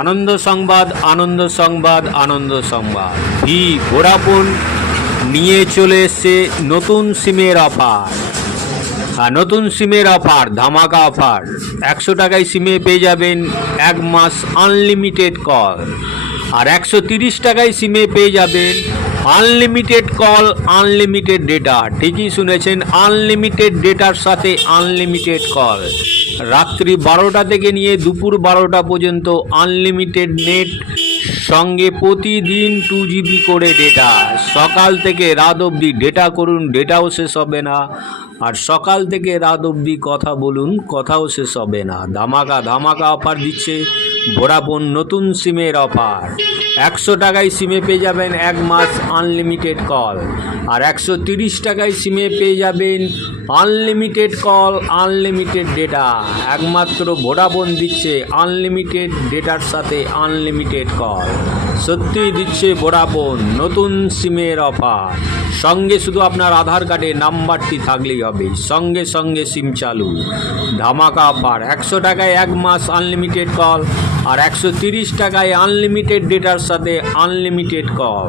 আনন্দ সংবাদ, আনন্দ সংবাদ, আনন্দ সংবাদ। ভোডাফোন নিয়ে চলে এসছে নতুন সিমের অফার। নতুন সিমের অফার, ধামাকা অফার। 100 টাকায় সিমে পেয়ে যাবেন 1 মাস আনলিমিটেড কল, আর 130 টাকায় সিমে পেয়ে যাবেন আনলিমিটেড কল, আনলিমিটেড ডেটা। ঠিকই শুনেছেন, আনলিমিটেড ডেটার সাথে আনলিমিটেড কল। রাত্রি 12টা থেকে নিয়ে দুপুর 12টা পর্যন্ত আনলিমিটেড নেট, সঙ্গে প্রতিদিন 2 GB করে ডেটা। সকাল থেকে রাত অবধি ডেটা করুন, ডেটাও শেষ হবে না। আর সকাল থেকে রাত অবধি কথা বলুন, কথাও শেষ হবে না। ধামাকা ধামাকা অফার দিচ্ছে ভোডাফোন, নতুন সিমের অফার। 100 টাকায় সিমে পেয়ে যাবেন 1 মাস আনলিমিটেড কল, আর 130 টাকায় সিমে পেয়ে যাবেন আনলিমিটেড কল, আনলিমিটেড ডেটা। একমাত্র ভোডাফোন দিচ্ছে আনলিমিটেড ডেটার সাথে আনলিমিটেড কল। সত্যিই দিচ্ছে ভোডাফোন নতুন সিমের অফার। সঙ্গে শুধু আপনার আধার কার্ডে নাম্বারটি থাকলেই হবে, সঙ্গে সঙ্গে সিম চালু। ধামাকা অফার, 100 টাকায় 1 মাস আনলিমিটেড কল, আর 130 টাকায় আনলিমিটেড ডেটার সাথে আনলিমিটেড কল।